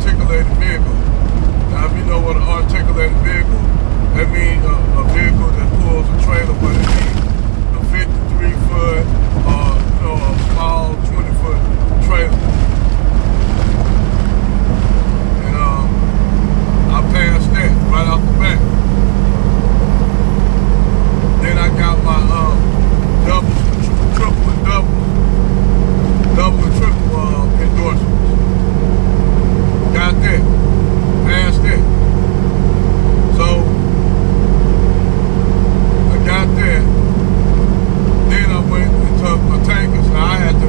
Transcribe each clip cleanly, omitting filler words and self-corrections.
articulated vehicle. Now, if you know what an articulated vehicle, that means a vehicle that pulls a trailer, but it means a 53-foot or a small 20-foot trailer. And I passed that right off the bat. Then I got my double and triple endorsements. Got that. Passed that. So I got that. Then I went and took my tankers. Now I had to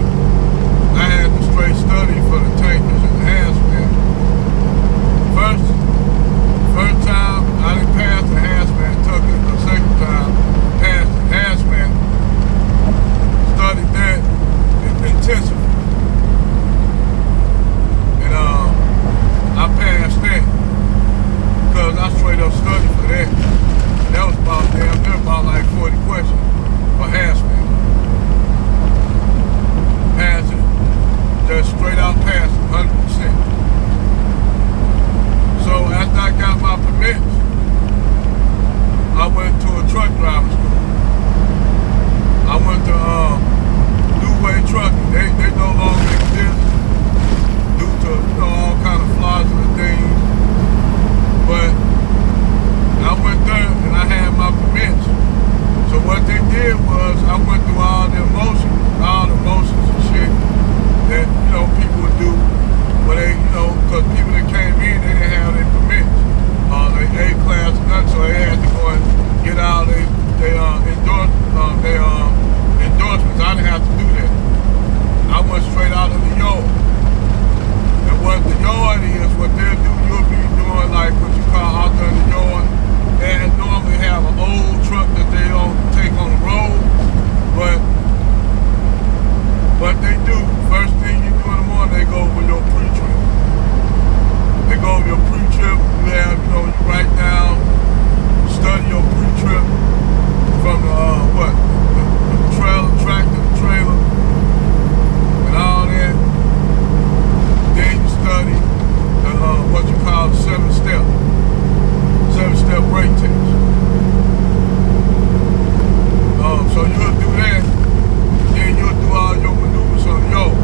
straight study for the tankers and the hazmat. First time I didn't pass the hazmat, took it. The second time passed the hazmat. Studied that intensively. And I passed that because I straight up studied for that. And that was about like 40 questions for hazmat. Passed it. Just straight out passed it, 100%. So after I got my permits, I went to a truck driving school. I went to New Way Trucking. They no longer exist due to all kind of fraudulent things. But I went there and I had my permits. So what they did was I went through all the motions and shit that people would do. But they, because people that came in, they didn't have their permits, their A-class and nothing, so they had to go and get out their endorsements. I didn't have to do that. I went straight out of the yard. And what the yard is, what they'll do, you'll be doing like what you call out there in the yard. They normally have an old truck that they don't take on the road, but what they do, first thing you do in the morning, they go over your pre-trip. They go over your pre-trip, you have, you write down, study your pre-trip from the trailer, tractor, the trailer, and all that. Then you study what you call the 7-step brake test. So you'll do that, then you'll do all your maneuvers on the yard.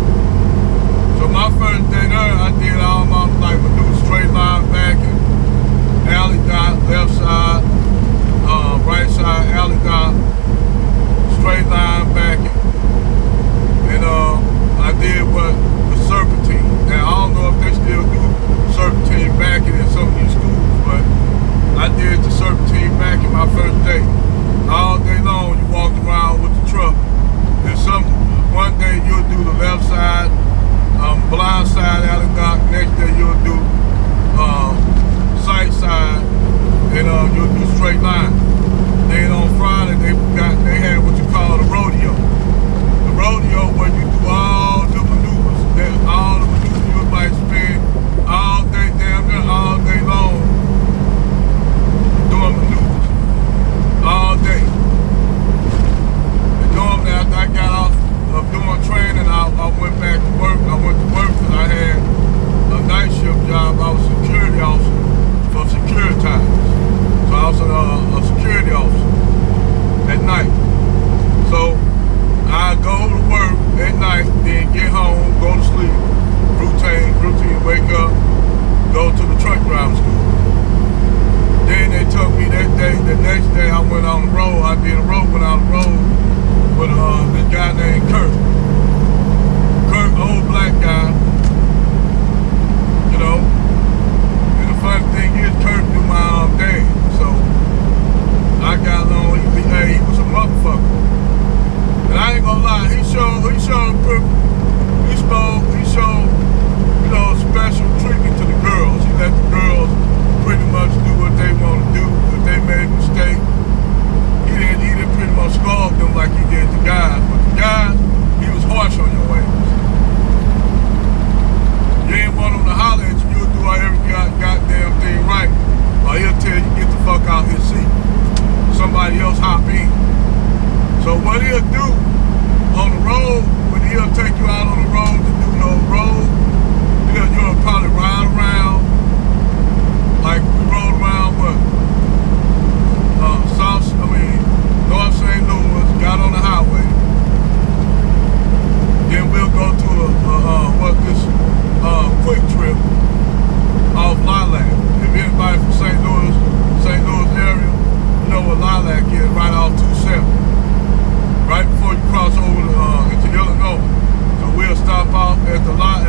So my first day there, I did all my maneuvers, straight line back and alley dot, left side, right side, alley dot, straight line back and I did the serpentine. Now I don't know if they still do serpentine backing in some of these schools, but I did the serpentine backing my first day. All day long you walked around with the truck. And one day you'll do the left side, blind side alley dock. Next day you'll do sight side, and you'll do straight line. Then on Friday they had what you call the rodeo. The rodeo where you do all the maneuvers. All the maneuvers you might spend all day, damn near all day long doing maneuvers. All day. And normally after I got off of doing training, I went back to work. I went to work because I had a night shift job. I was a security officer for Securitize. So I was a security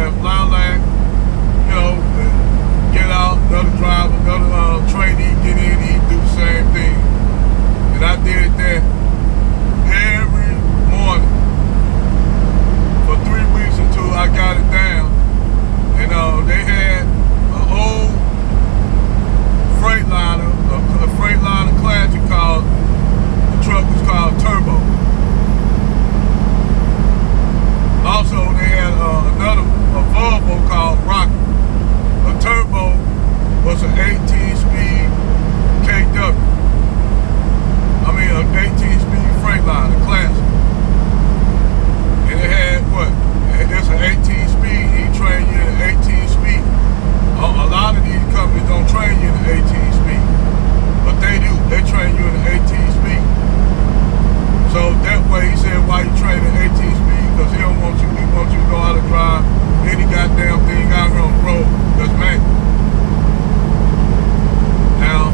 at Lilac, you know, and get out, another driver, another trainee, get in, he do the same thing. And I did that every morning for 3 weeks until I got it down. And they had an old Freightliner, a Freightliner Classic called, the truck was called Turbo. Also, they had a Volvo called Rocket. A Turbo was an 18-speed KW. I mean, an 18-speed Freightliner Classic. And it had what? It's an 18-speed. He trained you in an 18-speed. A lot of these companies don't train you in an 18-speed, but they do. They train you in an 18-speed. So that way, he said, why you train in 18-speed? Because he don't want you. He wants you to know how to drive any goddamn thing out here on the road that's manual. Now,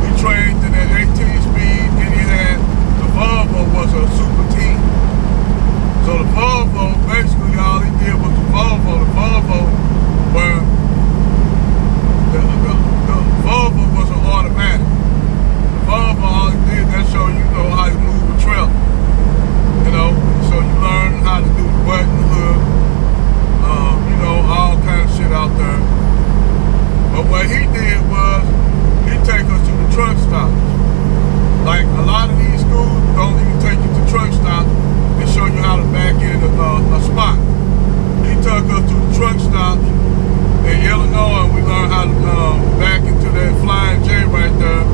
we trained in that 18-speed, and he had the Volvo was a Super Team. So the Volvo, basically all he did was the Volvo where the Volvo was an automatic. The Volvo, all he did, that show you know how to move a trailer. You know, so you learn how to do the button hook, you know, all kind of shit out there. But what he did was, he take us to the truck stops. Like a lot of these schools don't even take you to truck stops and show you how to back in a spot. He took us to the truck stops in Illinois, and we learned how to back into that Flying J right there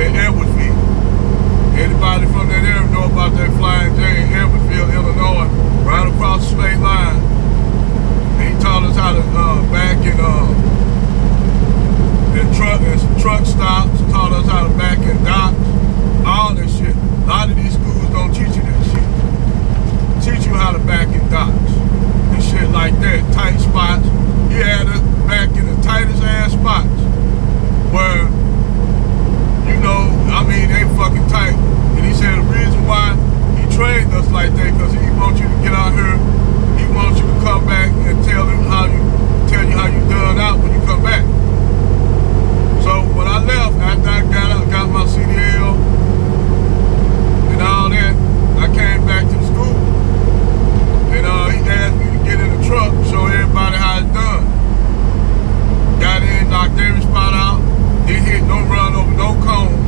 in Edwardsville. Anybody from that area know about that Flying J in Edwardsville, Illinois, right across the state line. And he taught us how to back in truck stops, taught us how to back in docks, all that shit. A lot of these schools don't teach you that shit. Teach you how to back in docks and shit like that, tight spots. He had us back in the tightest ass spots where, you know, I mean, they fucking tight. And he said the reason why he trained us like that, because he wants you to get out here, he wants you to come back and tell you how you done out when you come back. So when I left, after I got my CDL and all that, I came back to the school. And he asked me to get in the truck, show everybody how it's done. Got in, knocked every spot out, didn't hit no run over no cone.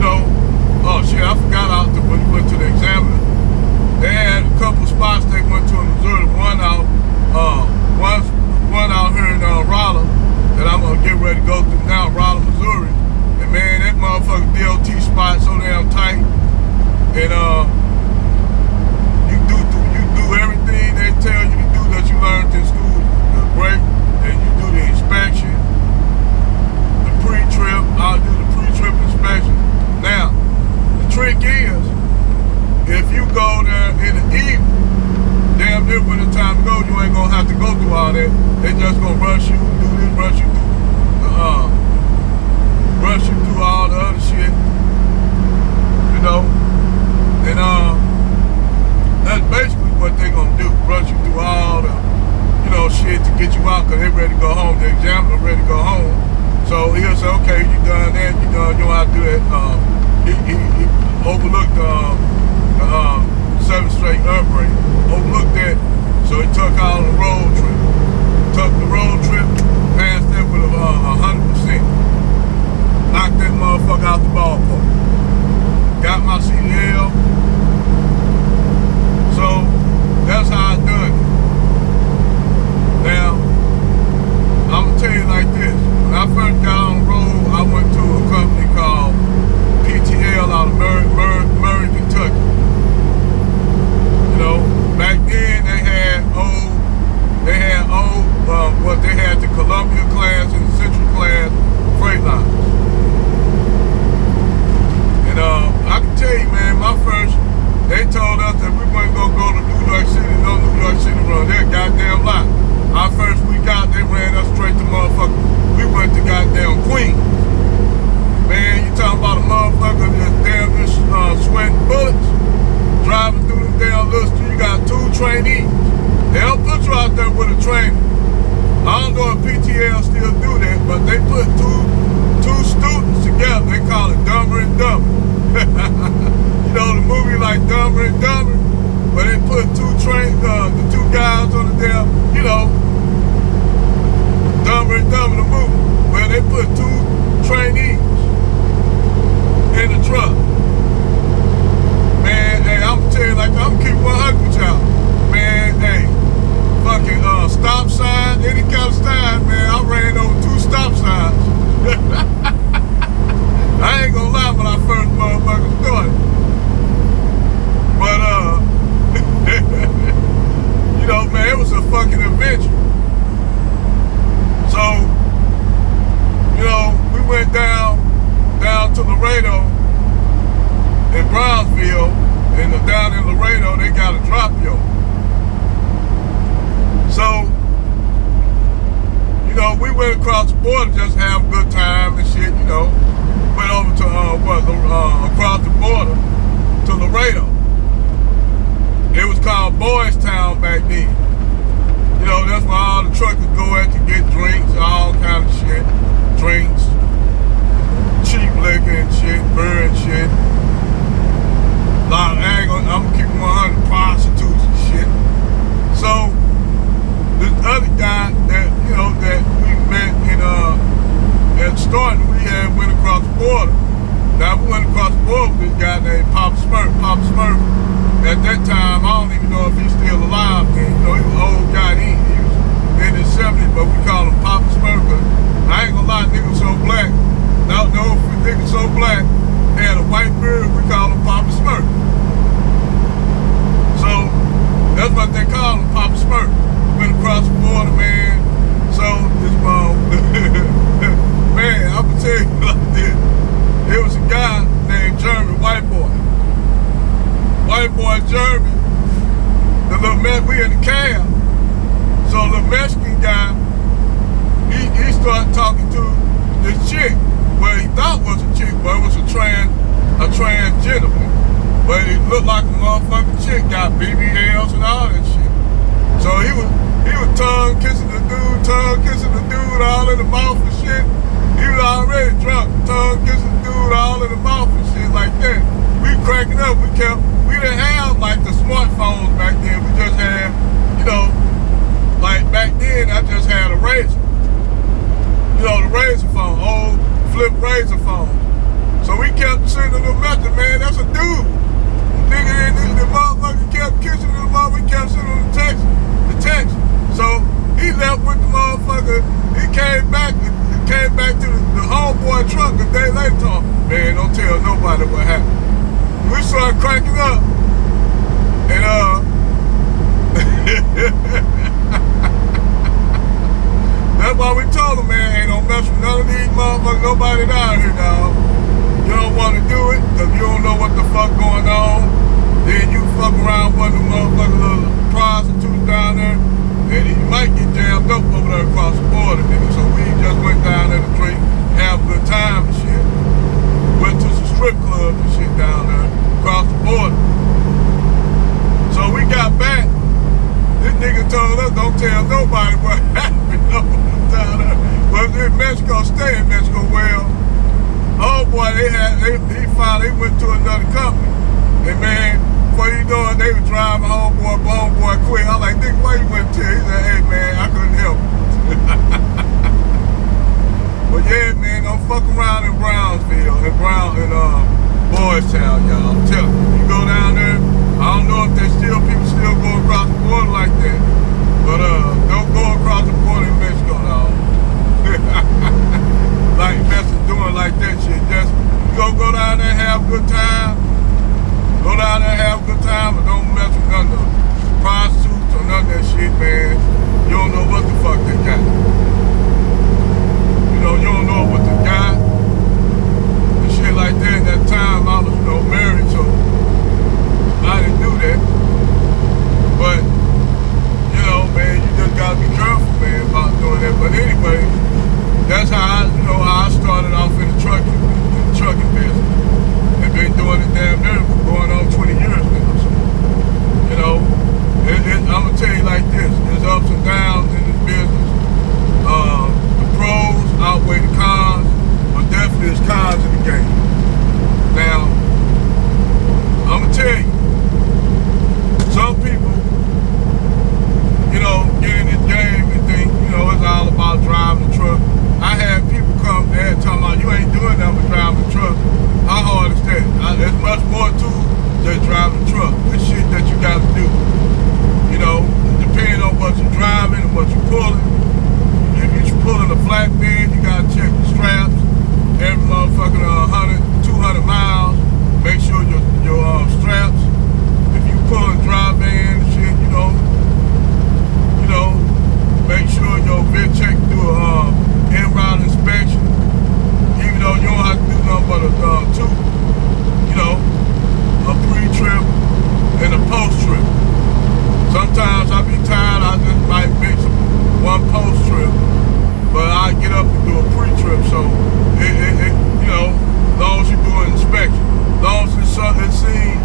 No, oh shit, I forgot out there when we went to the examiner. They had a couple spots they went to in Missouri. One out here in Rolla that I'm gonna get ready to go through now, Rolla, Missouri. And man, that motherfucking DOT spot so damn tight. And you do everything they tell you to do that you learned in school. The brake, and you do the inspection, the pre-trip. I'll do the pre-trip inspection. Now, the trick is, if you go there in the evening, damn near when it's time to go, you ain't gonna have to go through all that. They just gonna rush you, do this, rush you through all the other shit, you know. And that's basically what they gonna do, rush you through all the, you know, shit to get you out, cause they ready to go home. The examiner ready to go home. So he'll say, okay, you done that, you don't have to do that. He overlooked the 7th straight air brake, overlooked that, so he took out on the road trip. Took the road trip, passed that with 100%. Knocked that motherfucker out the ballpark. Got my CDL. So that's how I done it. Now, I'm gonna tell you like this. When I first got on the road, I went to a company called PTL out of Murray, Kentucky. You know, back then they had the Columbia class and the Central class Freightliners. And I can tell you, man, they told us that we weren't gonna go to New York City, no New York City run. They're goddamn lie. Our first week out, they ran us straight to motherfucker. We went to goddamn Queens. Man, you talking about a motherfucker that's damn just sweating bullets, driving through the damn little street. You got 2 training. I don't know if PTL still do that, but they put two students together. They call it Dumber and Dumber. You know, the movie like Dumber and Dumber, where they put the two guys on there, you know, Dumber and Dumber, the movie, where they put two trainees in the truck. Man, hey, I'm gonna tell you, like, I'm keeping 100 with y'all. Man, hey, fucking stop sign, any kind of sign, man, I ran over 2 stop signs. I ain't gonna lie when I first motherfucking started. But, you know, man, it was a fucking adventure. So, you know, we went down to Laredo in Brownsville, and down in Laredo, they got a drop yo. So, you know, we went across the border just to have a good time and shit, you know. Went over to, across the border to Laredo. It was called Boys Town back then. You know, that's where all the truckers go at to get drinks, all kind of shit. Drinks, cheap liquor and shit, beer and shit. I'm gonna keep 100 prostitutes and shit. So, this other guy that, you know, that we met in, at Staunton, we had went across the border. Now, we went across the border with this guy named Papa Smurf. Papa Smurf, at that time, I don't even know if he's still alive then. You know, he was an old guy. He was in his 70s, but we call him Papa Smurf. I ain't gonna lie, nigga so black. Now, no, if a nigga so black, had a white beard, we call him Papa Smurf. So, that's what they call him, Papa Smurf. Went across the border, man. So, this man, I'm gonna tell you like this. There was a guy named Jeremy, white boy. White boy Jeremy. The little man, we in the cab. So the Mexican guy, he started talking to this chick. Well, he thought was a chick, but it was a transgender. But it looked like a motherfucking chick, got BBLs and all that shit. So he was tongue kissing the dude, all in the mouth and shit. He was already drunk, tongue kissing the dude, all in the mouth and shit like that. We cracking up, we didn't have like the smartphones back then. We just had, you know, like back then I just had a razor. You know, the razor phone, old flip razor phone. So we kept sending them message, man, that's a dude. Nigga, the motherfucker kept kissing the motherfucker, we kept sending him the text. So he left with the motherfucker, he came back to the homeboy truck a day later, told him, man, don't tell nobody what happened. We started cracking up, and that's why we told him, man, hey, don't mess with none of these motherfuckers, nobody down here, dog. You don't want to do it, because you don't know what the fuck going on. Then you fuck around with one of the motherfucking little prostitutes down there, and you might get jammed up over there across the border, nigga. So we just went down there to drink, have a good time and shit. Went to some strip clubs and shit down there, across the border. So we got back. This nigga told us, don't tell nobody what happened down there. But in Mexico, stay in Mexico. Well, oh boy, he finally went to another company. And man, before you know it, they were driving homeboy quit. I'm like, nigga, why you went to? He said, hey man, I couldn't help it. But yeah, man, don't fuck around in Brownsville, Boys Town, y'all. I'm telling you, you go down there, I don't know if people still go across the border like that. But don't go across the border in Mexico, dog. Like Mexico doing like that shit. Just go down there, have a good time. Go down there, have a good time, but don't mess with none of the prostitutes or none of that shit, man. You don't know what the fuck they got. You know, you don't know what they got. And shit like that. At that time, I was, you know, married, so do a pre-trip. So, you know, as long as you do an inspection, as long as it's seen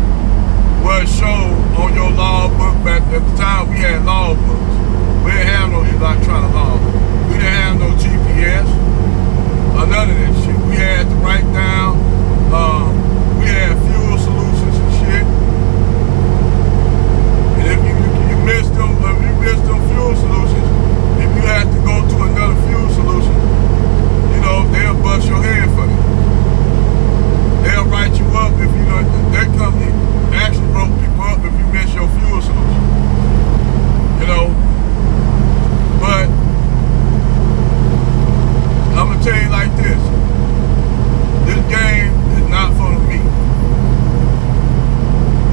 what it showed on your logbook. At the time, we had logbooks. We didn't have no electronic logbook. We didn't have no GPS or none of that shit. We had to write down. We had fuel solutions and shit. And if you missed them, fuel solutions, if you had to go to another fuel solution, you know, they'll bust your head for it. They'll write you up if you know that company actually wrote people up if you miss your fuel solution. You know, but I'm gonna tell you like this: this game is not for the meek.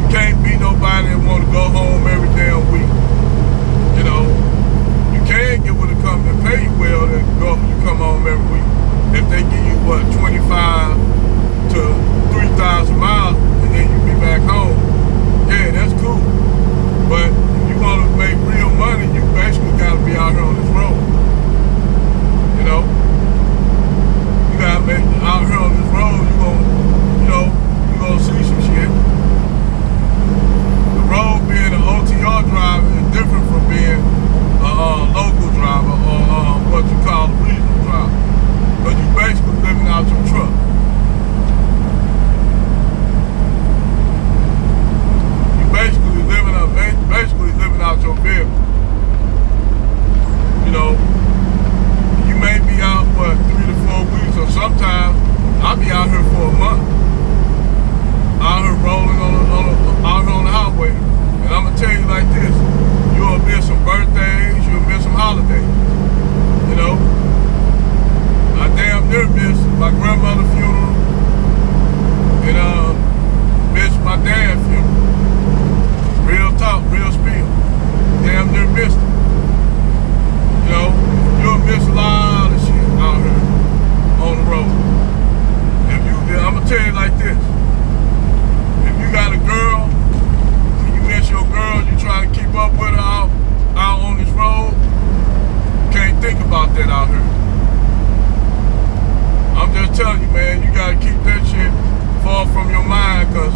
You can't be nobody that want to go home every damn week. You know, you can get with a company that pay you well that you come home every week. If they give you what 25 to 3,000 miles, and then you be back home. Yeah, that's cool. But if you want to make real money, you basically got to be out here on this road. You know, you got to make out here on this road. You gonna see some shit. The road being an OTR driver is different from being a local driver or what you call a regional driver. But you basically living out your truck. Basically living out your vehicle. You know, you may be out, 3 to 4 weeks, or sometimes I'll be out here for a month. Out here rolling out here on the highway. And I'm gonna tell you like this, you'll miss some birthdays, you'll miss some holidays. You know? I damn near missed my grandmother's funeral and missed my dad's funeral. Real talk, real spiel. Damn near missed it. You know, you'll miss a lot of shit out here on the road. I'm gonna tell you like this. If you got a girl, and you miss your girl, you try to keep up with her out on this road, you can't think about that out here. I'm just telling you, man, you gotta keep that shit far from your mind, cause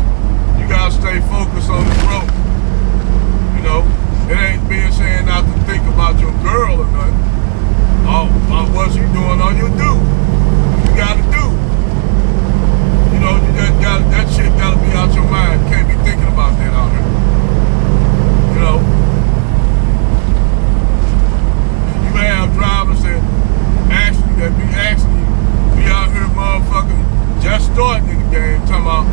you gotta stay focused on this road. You know, it ain't being saying not to think about your girl or nothing. What you doing, all you do. You gotta do. You know, you just gotta, that shit gotta be out your mind. You can't be thinking about that out here. You know, you may have drivers that be out here, motherfucker, just starting in the game, talking about,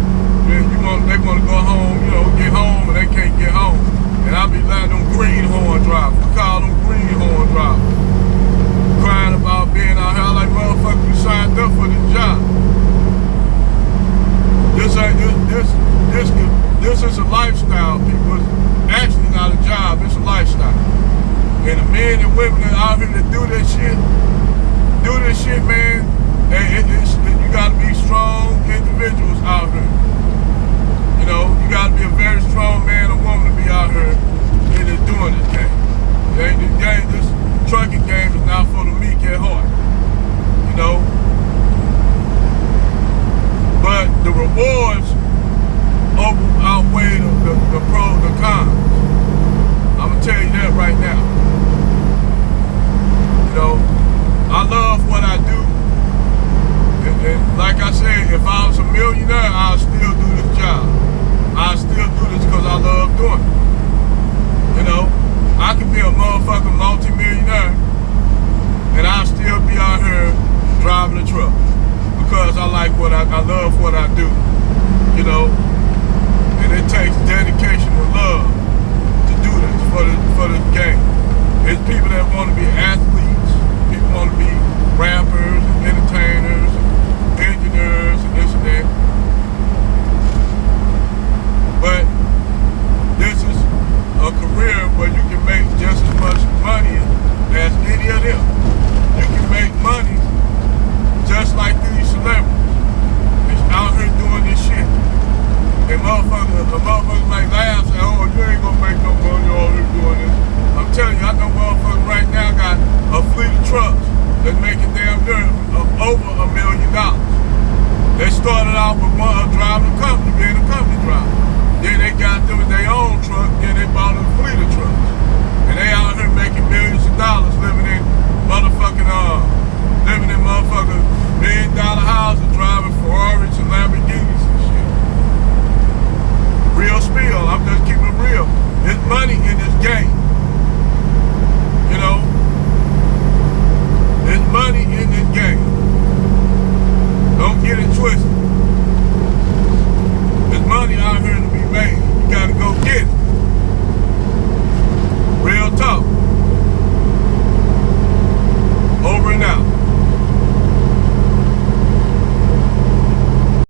man, they wanna go home, you know, get home, and they can't get home. And I be letting them greenhorn drivers. We call them greenhorn drivers. Crying about being out here. I'm like, motherfucker, you signed up for this job. This is a lifestyle, people. It's actually not a job, it's a lifestyle. And the men and women that are out here that do this shit, man, you gotta be strong individuals out here. You know, you gotta be a very strong man or woman to be out here and doing this game. This trucking game is not for the meek at heart. You know? But the rewards outweigh the pros, the cons. I'm gonna tell you that right now. You know, I love what I do. And like I said, if I was a millionaire, I'll still do this job. I still do this because I love doing it. You know, I could be a motherfucking multi-millionaire and I'll still be out here driving a truck because I like I love what I do. You know, and it takes dedication